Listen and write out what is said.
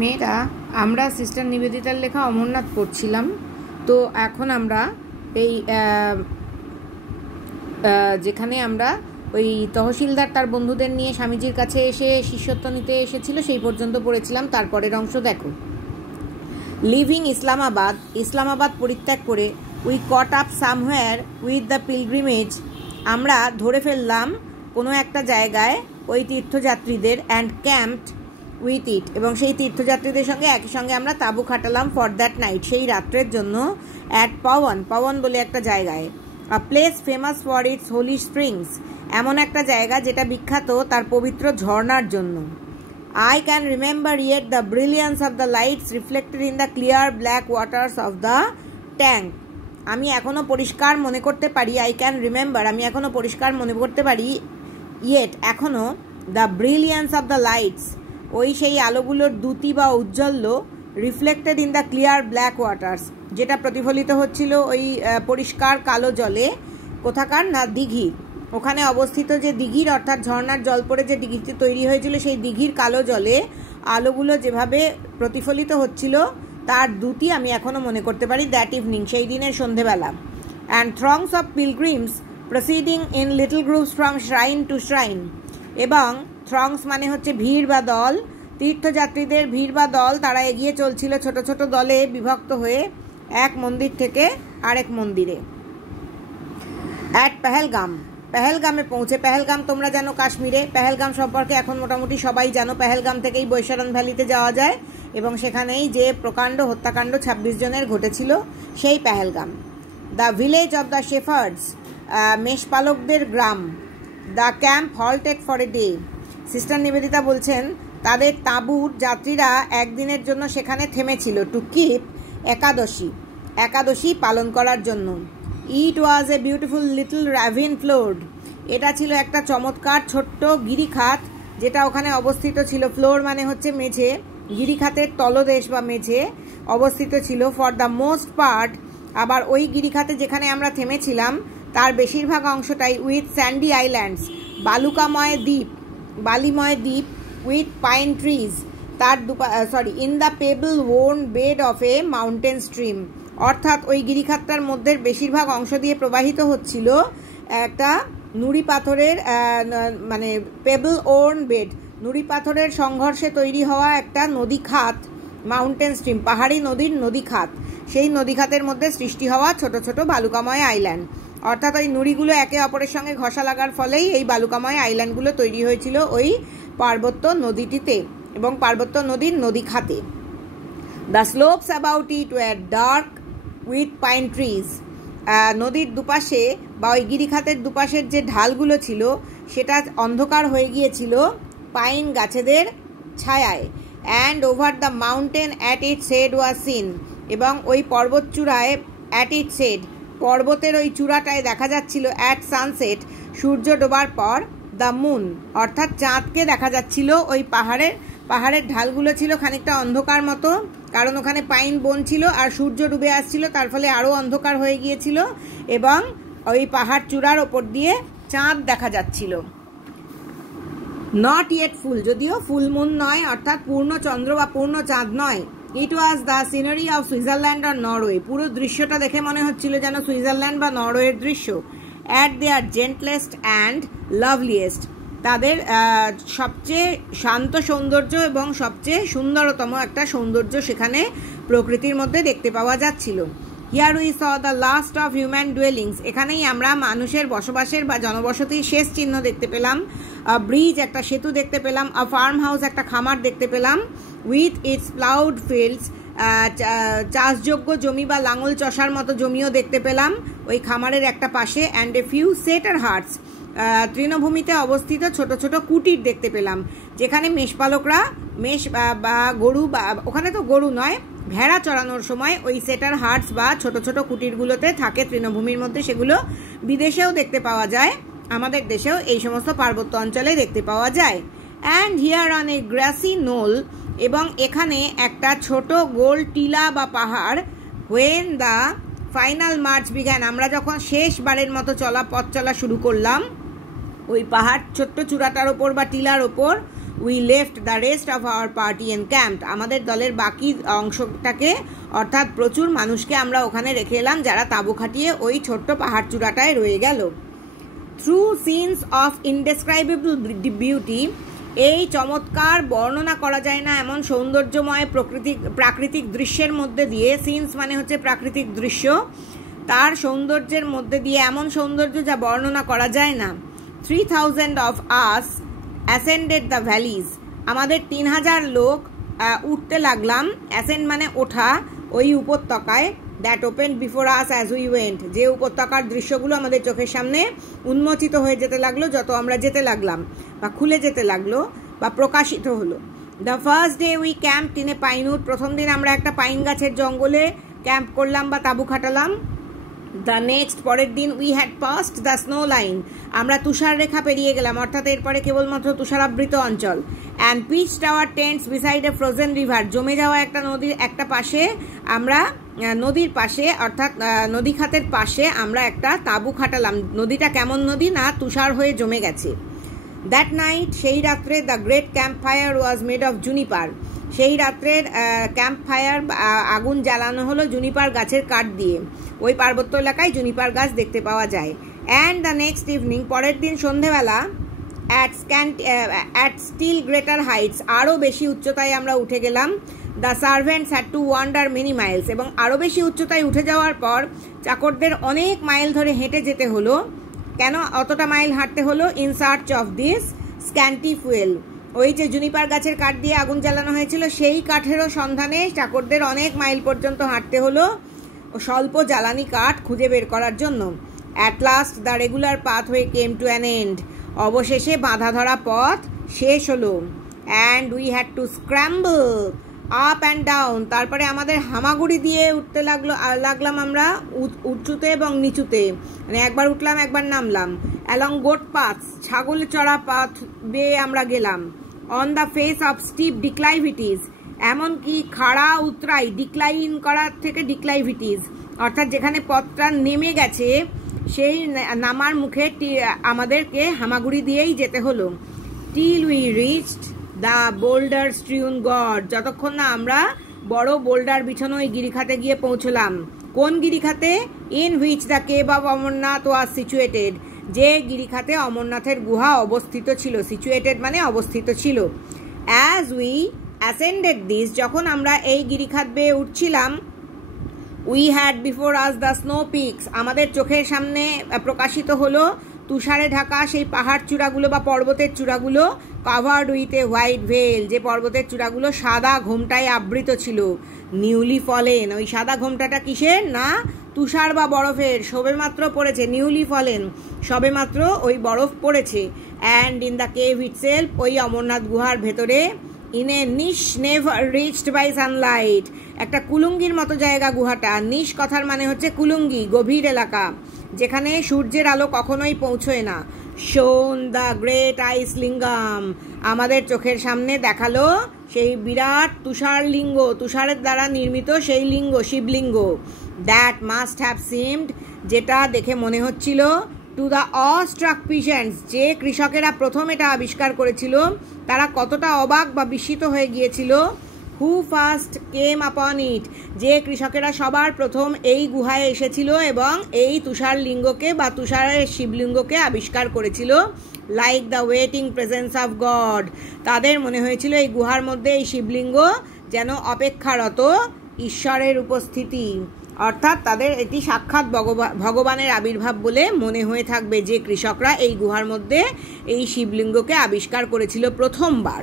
মেয়েরা আমরা সিস্টার নিবেদিতার লেখা অমরনাথ পড়ছিলাম। তো এখন আমরা এই যেখানে আমরা ওই তহসিলদার তার বন্ধুদের নিয়ে স্বামীজির কাছে এসে শিষ্যত্ব নিতে এসেছিল সেই পর্যন্ত পড়েছিলাম। তারপরের অংশ দেখো। লিভিং ইসলামাবাদ পরিত্যাগ করে we caught up somewhere with the pilgrimage, আমরা ধরে ফেললাম কোনো একটা জায়গায় ওই তীর্থযাত্রীদের, অ্যান্ড ক্যাম্পড উইথ ইট, এবং সেই তীর্থযাত্রীদের সঙ্গে একই সঙ্গে আমরা তাঁবু খাটালাম ফর দ্যাট নাইট, সেই রাত্রের জন্য, অ্যাট পাওয়ান বলে একটা জায়গায়। A place famous for its holy springs, এমন একটা জায়গা যেটা বিখ্যাত তার পবিত্র ঝর্ণার জন্য। I can remember yet the brilliance of the lights reflected in the clear black waters of the tank. আমি এখনও পরিষ্কার মনে করতে পারি, আমি এখনও পরিষ্কার মনে করতে পারি, yet এখনও, the brilliance of the lights, ওই সেই আলোগুলোর দ্যুতি বা ঔজ্জ্বল্য, reflected in the clear black waters, যেটা প্রতিফলিত হচ্ছিল ওই পরিষ্কার কালো জলে। কোথাকার না, দিঘির, ওখানে অবস্থিত যে দিঘির অর্থাৎ ঝর্ণার জল পড়ে যে দিঘিটি তৈরি হয়েছিল, সেই দিঘির কালো জলে আলোগুলো যেভাবে প্রতিফলিত হচ্ছিল তার দ্যুতি আমি এখনও মনে করতে পারি। দ্যাট ইভিনিং, সেই দিনের সন্ধেবেলা। And throngs of pilgrims proceeding in little groups from shrine to shrine, এবং থ্রংস মানে হচ্ছে ভিড় বা দল, তীর্থযাত্রীদের ভিড় বা দল, তারা এগিয়ে চলছিল ছোট ছোট দলে বিভক্ত হয়ে এক মন্দির থেকে আরেক মন্দিরে। অ্যাট পেহেলগামে পৌঁছে, পেহেলগাম তোমরা জানো কাশ্মীরে, পেহেলগাম সম্পর্কে এখন মোটামুটি সবাই জানো। পেহেলগাম থেকেই বৈশারণ ভ্যালিতে যাওয়া যায়, এবং সেখানেই যে প্রকাণ্ড হত্যাকাণ্ড 26 জনের ঘটেছিল সেই Pahalgam. The village of the shepherds, মেষপালকদের গ্রাম। The camp halted for a day, sister Nivedita বলছেন তাদের তাঁবুর যাত্রীরা একদিনের জন্য সেখানে থেমেছিল। টু কিপ একাদশী পালন করার জন্য। ইট ওয়াজ এ বিউটিফুল লিটল র্যাভিন ফ্লোর্ড, এটা ছিল একটা চমৎকার ছোট্ট গিরিখাত যেটা ওখানে অবস্থিত ছিল। ফ্লোর মানে হচ্ছে মেঝে, গিরিখাতের তলদেশ বা মেঝে অবস্থিত ছিল। ফর দ্য মোস্ট পার্ট, আবার ওই গিরিখাতে যেখানে আমরা থেমেছিলাম তার বেশিরভাগ অংশটাই উইথ স্যান্ডি আইল্যান্ডস, বালিময় দ্বীপ, with pine trees, in the payable worn bed of a mountain stream, অর্থাৎ ওই গিরিখাতটার মধ্যে বেশিরভাগ অংশ দিয়ে প্রবাহিত হচ্ছিল একটা নুড়ি পাথরের মানে পেবল ওর্ন বেড, নুড়ি পাথরের সংঘর্ষে তৈরি হওয়া একটা নদী খাত, মাউন্টেন স্ট্রিম, পাহাড়ি নদীর নদী খাত, সেই নদী খাতের মধ্যে সৃষ্টি হওয়া ছোট ছোট বালুকাময় আইল্যান্ড, অর্থাৎ ওই নুড়িগুলো একে অপরের সঙ্গে ঘষা লাগার ফলেই এই বালুকাময় আইল্যান্ডগুলো তৈরি হয়েছিল ওই পার্বত্য নদীটিতে এবং পার্বত্য নদীর নদী খাতে। The slopes about it were dark with pine trees, নদীর দুপাশে বা ওই গিরিখাতের দুপাশের যে ঢালগুলো ছিল সেটা অন্ধকার হয়ে গিয়েছিল পাইন গাছেদের ছায়ায়। And over the mountain at it's head was seen, এবং ওই পর্বত চূড়ায় অ্যাট ইটস হেড, পর্বতের ওই চূড়াটায় দেখা যাচ্ছিল অ্যাট সানসেট, সূর্য ডোবার পর, দ্য মুন অর্থাৎ চাঁদকে দেখা যাচ্ছিল। ওই পাহাড়ের ঢালগুলো ছিল খানিকটা অন্ধকার মতো, কারণ ওখানে পাইন বন ছিল আর সূর্য ডুবে আসছিল, তার ফলে আরও অন্ধকার হয়ে গিয়েছিল, এবং ওই পাহাড় চূড়ার ওপর দিয়ে চাঁদ দেখা যাচ্ছিল। নট ইয়েট ফুল, যদিও ফুল মুন নয়, অর্থাৎ পূর্ণ চন্দ্র বা পূর্ণ চাঁদ নয়। It was the scenery of Switzerland আর নরওয়ে, পুরো দৃশ্যটা দেখে মনে হচ্ছিল যেন সুইজারল্যান্ড বা নরওয়ের দৃশ্য। অ্যাট দেয়ার জেন্টলেস্ট অ্যান্ড লাভলিয়েস্ট, তাদের সবচেয়ে শান্ত সৌন্দর্য এবং সবচেয়ে সুন্দরতম একটা সৌন্দর্য সেখানে প্রকৃতির মধ্যে দেখতে পাওয়া যাচ্ছিল। Here we saw the last of human dwellings, এখানেই আমরা মানুষের বসবাসের বা জনবসতির শেষ চিহ্ন দেখতে পেলাম। ব্রিজ, একটা সেতু দেখতে পেলাম। আ ফার্ম হাউস, একটা খামার দেখতে পেলাম। উইথ ইটস প্লাউড ফিল্ডস, চাষযোগ্য জমি বা লাঙল চষার মতো জমিও দেখতে পেলাম ওই খামারের একটা পাশে। অ্যান্ড এ ফিউ সেটার হার্টস, তৃণভূমিতে অবস্থিত ছোট ছোট কুটির দেখতে পেলাম, যেখানে মেষপালকরা বা গরু, বা ওখানে তো গরু নয়, ভেড়া চড়ানোর সময় ওই সেটার হার্টস বা ছোট ছোট কুটিরগুলোতে থাকে তৃণভূমির মধ্যে। সেগুলো বিদেশেও দেখতে পাওয়া যায়, আমাদের দেশেও এই সমস্ত পার্বত্য অঞ্চলে দেখতে পাওয়া যায়। And here on a grassy knoll, এবং এখানে একটা ছোট গোল টিলা বা পাহাড়। হোয়েন দ্য ফাইনাল মার্চ বিজ্ঞান, আমরা যখন শেষবারের মতো পথ চলা শুরু করলাম ওই পাহাড় ছোট্ট চূড়াটার ওপর বা টিলার ওপর, we left the rest of our party encamped. আমাদের দলের বাকি অংশটাকে অর্থাৎ প্রচুর মানুষকে আমরা ওখানে রেখে এলাম, যারা তাঁবু খাটিয়ে ওই ছোট্ট পাহাড় চূড়াটায় রয়ে গেল। Through scenes of indescribable beauty, এই চমৎকার বর্ণনা করা যায় না এমন সৌন্দর্যময় প্রাকৃতিক দৃশ্যের মধ্যে দিয়ে, সিনস মানে হচ্ছে প্রাকৃতিক দৃশ্য, তার সৌন্দর্যের মধ্যে দিয়ে, এমন সৌন্দর্য যা বর্ণনা করা যায় না। 3000 of us ascended the valleys, আমাদের 3000 লোক উঠতে লাগলাম, অ্যাসেন্ড মানে ওঠা, ওই উপত্যকায়, that opened before us as we went, যে উপত্যকার দৃশ্যগুলো আমাদের চোখের সামনে উন্মোচিত হয়ে যেতে লাগলো যত আমরা যেতে লাগলাম, বা খুলে যেতে লাগলো বা প্রকাশিত হলো। The first day we ক্যাম্পড in a pinewood, প্রথম দিন আমরা একটা পাইন গাছের জঙ্গলে ক্যাম্প করলাম বা তাঁবু খাটালাম। দ্য নেক্সট, পরের দিন we had passed the snow line, আমরা তুষার রেখা পেরিয়ে গেলাম, অর্থাৎ এরপরে কেবলমাত্র তুষারাবৃত অঞ্চল। And pitched our tents beside a frozen river, জমে যাওয়া একটা নদীর একটা পাশে আমরা, নদীর পাশে অর্থাৎ নদী খাতের পাশে আমরা একটা তাঁবু খাটালাম। নদীটা কেমন নদী না, তুষার হয়ে জমে গেছে। দ্যাট নাইট, সেই রাত্রে, the great camp fire was made of Juniper, সেই রাত্রের ক্যাম্প ফায়ার আগুন জ্বালানো হলো জুনিপার গাছের কাঠ দিয়ে, ওই পার্বত্য এলাকায় জুনিপার গাছ দেখতে পাওয়া যায়। অ্যান্ড দ্য নেক্সট ইভিনিং, পরের দিন সন্ধেবেলা, অ্যাট স্টিল গ্রেটার হাইটস, আরও বেশি উচ্চতায় আমরা উঠে গেলাম। The servants had to wonder many Miles, এবং আরও বেশি উচ্চতায় উঠে যাওয়ার পর চাকরদের অনেক মাইল ধরে হেঁটে যেতে হলো। কেন অতটা মাইল হাঁটতে হলো? In search of this scanty fuel, ওই যে জুনিপার গাছের কাঠ দিয়ে আগুন জ্বালানো হয়েছিল সেই কাঠেরও সন্ধানে চাকরদের অনেক মাইল পর্যন্ত হাঁটতে হলো স্বল্প জ্বালানি কাঠ খুঁজে বের করার জন্য। At last the regular pathway came to an end, অবশেষে বাঁধা ধরা পথ শেষ হলো। And we had to scramble up and down, তারপরে আমাদের হামাগুড়ি দিয়ে উঠতে লাগলাম আমরা উঁচুতে এবং নিচুতে, মানে একবার উঠলাম একবার নামলাম। অ্যালং গোট পাথ, ছাগল চড়া পাথ বেয়ে আমরা গেলাম। On the face of steep declivities, এমনকি খাড়া উতরাই, ডিক্লাইন করার থেকে ডিক্লাইভিটিস, অর্থাৎ যেখানে পথটা নেমে গেছে সেই নামার মুখে আমাদেরকে হামাগুড়ি দিয়েই যেতে হলো। Till we reached the boulder strewn গড, যতক্ষণ না আমরা বড় বোল্ডার বিছানো ওই গিরিখাতে গিয়ে পৌঁছলাম। কোন গিরিখাতে? In which the cave of Amarnath was situated, যে গিরিখাতে অমরনাথের গুহা অবস্থিত ছিল। সিচুয়েটেড মানে অবস্থিত ছিল। অ্যাজ উই অ্যাসেন্ডেড দিস, যখন আমরা এই গিরিখাত বেয়ে উঠছিলাম, we had before us the snow peaks, আমাদের চোখের সামনে প্রকাশিত হলো তুষারে ঢাকা সেই পাহাড় চূড়াগুলো বা পর্বতের চূড়াগুলো, কাভার্ড উইথ এ হোয়াইট ভেল, যে পর্বতের চূড়াগুলো সাদা ঘোমটায় আবৃত ছিল। নিউলি ফলেন, ওই সাদা ঘোমটাটা কিসের না তুষার বা বরফের, সবেমাত্র পড়েছে। নিউলি ফলেন, সবেমাত্র ওই বরফ পড়েছে। And in the cave itself, ওই অমরনাথ গুহার ভেতরে, in a niche never reached by sunlight, একটা কুলুঙ্গির মতো জায়গা গুহাটা। নিশ কথার মানে হচ্ছে কুলুঙ্গি, গভীর এলাকা যেখানে সূর্যের আলো কখনোই পৌঁছয় না। শোন দ্য গ্রেট আইস লিঙ্গাম, আমাদের চোখের সামনে দেখালো সেই বিরাট তুষার লিঙ্গ, তুষারের দ্বারা নির্মিত সেই লিঙ্গ, শিবলিঙ্গ। দ্যাট মাস্ট হ্যাভ সিমড, যেটা দেখে মনে হচ্ছিল, টু দ্য অস্ট্রাক পিজেন্টস, যে কৃষকেরা প্রথম এটা আবিষ্কার করেছিল তারা কতটা অবাক বা বিস্মিত হয়ে গিয়েছিল। হু ফার্স্ট কেম আপন ইট, যে কৃষকেরা সবার প্রথম এই গুহায় এসেছিল এবং এই তুষার লিঙ্গকে বা তুষারের শিবলিঙ্গকে আবিষ্কার করেছিল। Like the waiting presence of god, তাদের মনে হয়েছিল এই গুহার মধ্যে এই শিবলিঙ্গ যেন অপেক্ষারত ঈশ্বরের উপস্থিতি, অর্থাৎ তাদের এটি সাক্ষাৎ ভগবানের আবির্ভাব বলে মনে হয়ে থাকবে যে কৃষকরা এই গুহার মধ্যে এই শিবলিঙ্গকে আবিষ্কার করেছিল প্রথমবার।